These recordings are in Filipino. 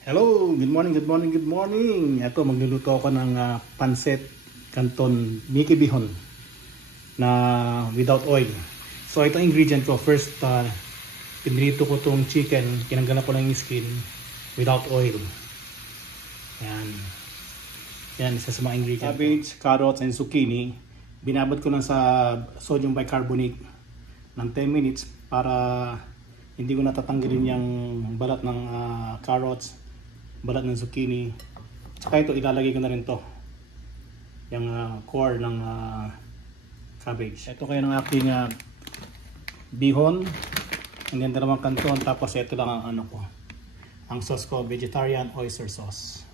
Hello, good morning, good morning, good morning. Ito, magluluto ako ng pancit canton Mickey Bihon na without oil. So, itong ingredient ko, first, pinrito ko itong chicken, kinanggalan ko lang yung skin without oil. Yan. Yan, isa sa mga ingredient. Cabbage, carrots, and zucchini. Binabad ko lang sa sodium bicarbonate ng 10 minutes para hindi ko natatanggalin yung balat ng carrots, balat ng zucchini. Tsaka ito, ilalagay ko na rin to, yung core ng cabbage. Ito kayo ng aking bihon, and then dalawang kanton. Tapos ito lang ang ano ko, ang sauce ko, vegetarian oyster sauce.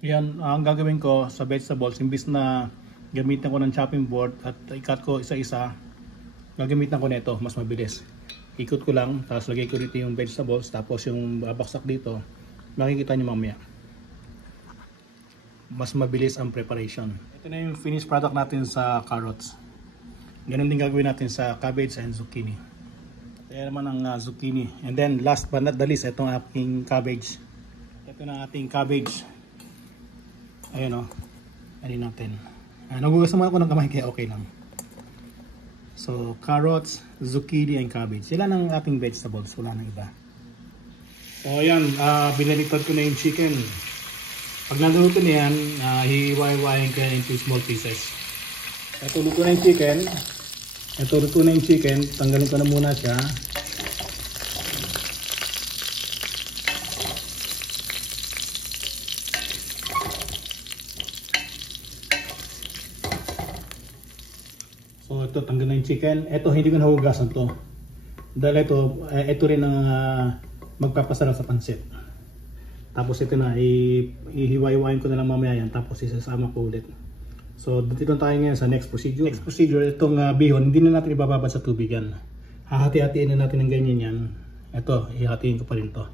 Yan, ang gagawin ko sa vegetables, imbis na gamitan ko ng chopping board at i-cut ko isa-isa, gagamitan ko nito, mas mabilis. Ikot ko lang, tapos lagay ko dito yung vegetables, tapos yung babaksak dito, makikita nyo mamaya. Mas mabilis ang preparation. Ito na yung finished product natin sa carrots. Ganun din gagawin natin sa cabbage and zucchini. Ito naman ang zucchini. And then last but not the least, itong aking cabbage. Ito na ating cabbage. Ayun o. Ano natin. Nagugas naman ako ng kamay kaya okay lang. So, carrots, zucchini, and cabbage. Sila ng ating vegetables. Wala nang iba. So, ayan. Binaliktad ko na yung chicken. Pag naluto na yan, hihiwa-hiwain ko into small pieces. Ito, luto na yung chicken. Ito, luto na yung chicken. Tanggalin ko na muna siya. So ito, tanggal na yung chicken. Ito, hindi ko nahugasan to. Dahil ito rin ang magpapasarap sa pansit. Tapos ito na, ihiwa-hiwain ko na lang mamaya yan. Tapos isasama ko ulit. So dito tayo ngayon sa next procedure. Next procedure, itong bihon, hindi na natin ibababad sa tubig yan. Hahati-hatiin na natin ng ganyan yan. Ito, ihatiin ko pa rin to.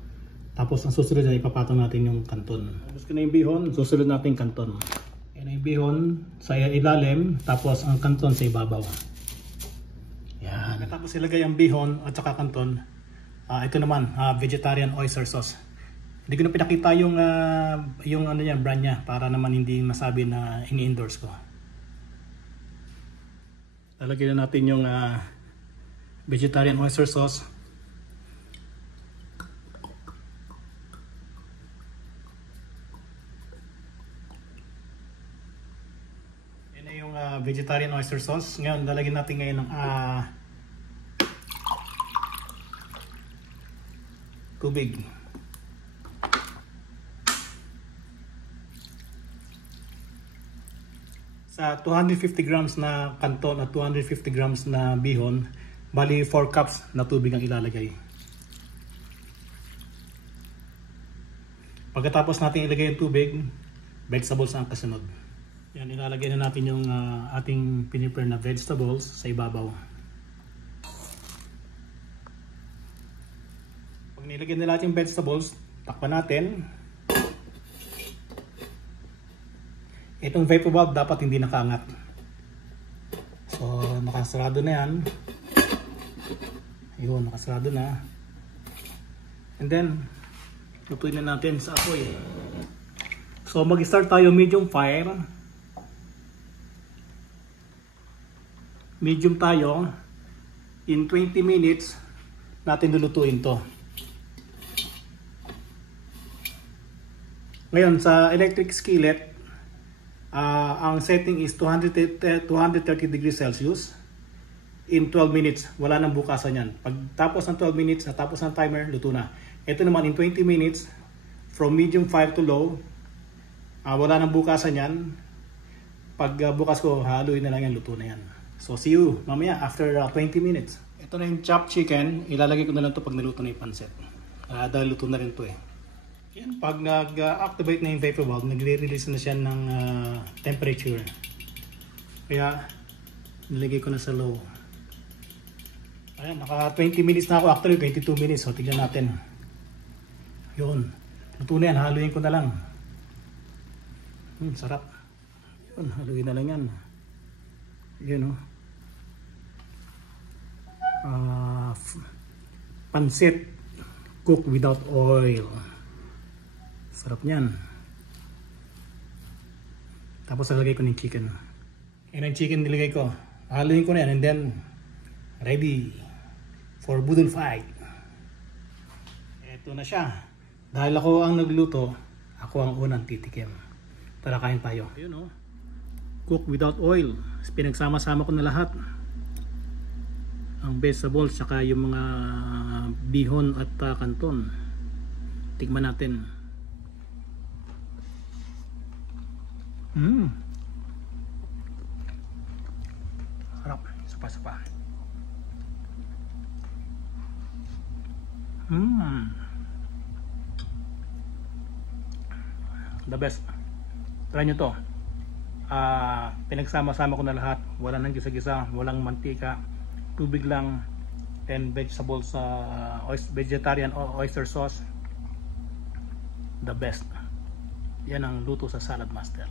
Tapos ang susunod na, ipapatong natin yung kanton. Tapos ko na yung bihon, susunod natin yung kanton. Yan yung bihon sa ilalim, tapos ang kanton sa ibabaw. Yan. Tapos ilagay ang bihon at saka kanton. Ito naman, vegetarian oyster sauce. Hindi ko na pinakita yung ano yan, brand niya, para naman hindi masabi na ini-endorse ko. Lalagyan na natin yung vegetarian oyster sauce. Yung vegetarian oyster sauce. Ngayon, lalagyan natin ngayon ng tubig. Sa 250 grams na kanton at 250 grams na bihon, bali 4 cups na tubig ang ilalagay. Pagkatapos natin ilagay yung tubig, vegetables ang kasunod. Yan, ilalagay na natin yung ating pinipare na vegetables sa ibabaw. Pag nilagay na natin yung vegetables, takpan natin. Itong vapor valve dapat hindi nakaangat. So, nakasarado na yan. Ayun, nakasarado na. And then, lutuin na natin sa apoy. So, mag-start tayo medium fire. Medium tayo. In 20 minutes natin lulutuin to. Ngayon sa electric skillet, ang setting is 230 degrees Celsius in 12 minutes. Wala nang bukasan yan. Pag tapos ng 12 minutes, natapos ng timer, luto na. Ito naman in 20 minutes from medium fire to low, wala nang bukasan yan. Pag bukas ko, haluin na lang yan, luto na yan. So see you mamaya after 20 minutes. Ito na yung chopped chicken. Ilalagay ko na lang ito pag naluto na yung pancit. Dahil luto na rin ito eh. Yan, pag nag-activate na yung vapor valve, nagre-release na siya ng temperature. Kaya nilagay ko na sa low. Ayan, naka 20 minutes na ako. Actually 22 minutes. So tignan natin. Yun. Luto na yan. Haluin ko na lang. Sarap. Yun, haluin na lang yan. Yun o. Pansit Cook without oil. Sarap niyan. Tapos lalagay ko ng chicken. Yan ang chicken nilagay ko. Haluin ko na yan and then ready for budol fight. Ito na siya. Dahil ako ang nagluto, ako ang unang titikim. Tara, kain tayo. Ayun oh. Cook without oil. Pinagsama-sama ko na lahat. Ang vegetables saka yung mga bihon at kanton. Tikman natin. Sarap. Sapa-sapa. The best. Try nyo to. Pinagsama-sama ko na lahat. Wala nang gisa-gisa, walang mantika, tubig lang, and vegetables, vegetarian oyster sauce. The best. Yan ang luto sa Salad Master.